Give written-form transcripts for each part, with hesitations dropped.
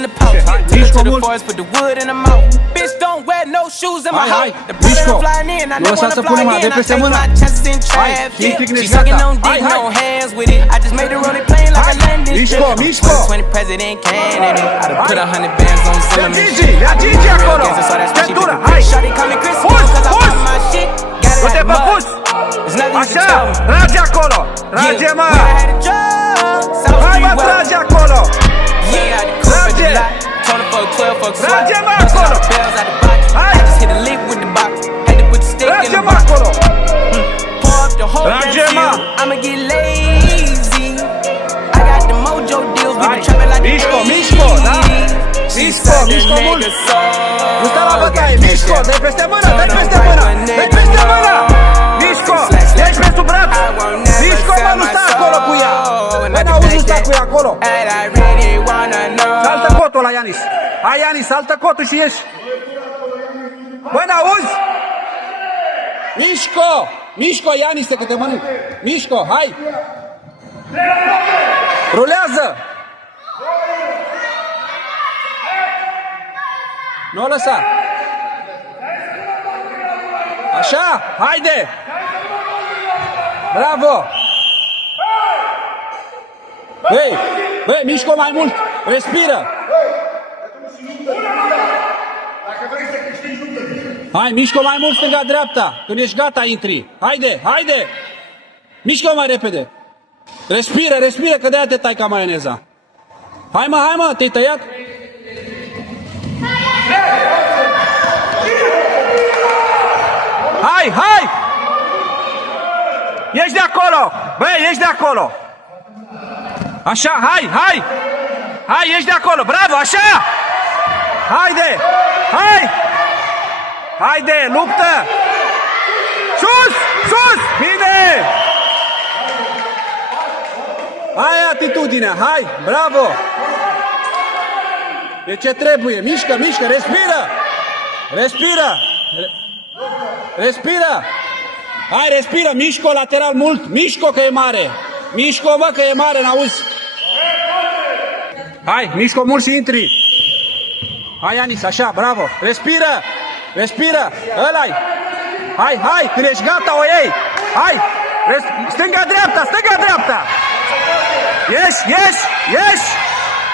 in the pouch. Took her to the forest, put the wood in the mouth. Bitch, don't wear no shoes in my house. The brother flying in, I don't wanna fly again. I take my chances in traffic. She sucking on dick, no hands with it. I just made her roll it plain like a landing strip. 2020 president candidate. I done put 100 bands on Zimmerman. Ia Gigi acolo! Centura, hai! Shawty call me Chris Pus, cause I pus! pop my shit. Got it Du-te like pe mud. pus! There's nothing you can Așa! tell me. Trage acolo! Trage, mă! Hai, mă, trage acolo! Trage! Trage, mă, acolo! Hai! Trage, mă, acolo! Trage, mă! I'ma get lazy. I got the mojo deals, we been trapping like Mișco, Mișco, da? Mișco, Mișco mult! Nu sta la bătaie, Mișco, dai peste mână, dai peste mână! Dai peste mână! Mișco, dai pe sub braț! Mișco, mă, nu sta acolo cu ea! Bă, n-auzi, nu sta cu ea acolo! Saltă cotul la Ianis! Hai, Ianis, saltă cotul și ieși! Bă, n-auzi? Mișco! Mișco, Ianise, că te mănânc! Mișco, hai! Rulează! Nu o lăsa! Așa, haide! Bravo! Băi, băi, mișcă mai mult! Respiră! Hai, mișcă mai mult stânga-dreapta! Când ești gata, intri! Haide, haide! Mișcă mai repede! Respiră, respiră, că de-aia te tai ca maioneza! Hai mă, te-ai tăiat? Hai, hai! Ești de acolo! Băi, ești de acolo! Așa, hai, hai! Hai, ești de acolo! Bravo, așa! Haide! Hai! Haide, luptă! Sus! Sus! Bine! Hai atitudinea, hai! Bravo! E ce trebuie! Mișcă, mișcă, respiră! Respiră! Respiră! Hai, respiră! Mișcă lateral mult! Mișcă că e mare! Mișcă, mă, că e mare, n-auzi? Hai, mișcă mult și intri! Hai, Anis, așa, bravo! Respiră! Respiră! Ăla-i! Hai, hai! Când ești gata, o iei! Hai! Stânga-dreapta! Stânga-dreapta! Ieși! Ieși! Ieși!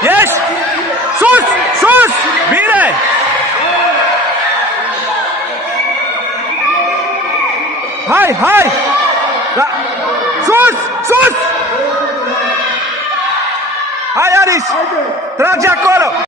Ieși! Sus! Sus! Bine! Hai! Hai! La... Sus! Sus! Hai, Aris! Trage acolo!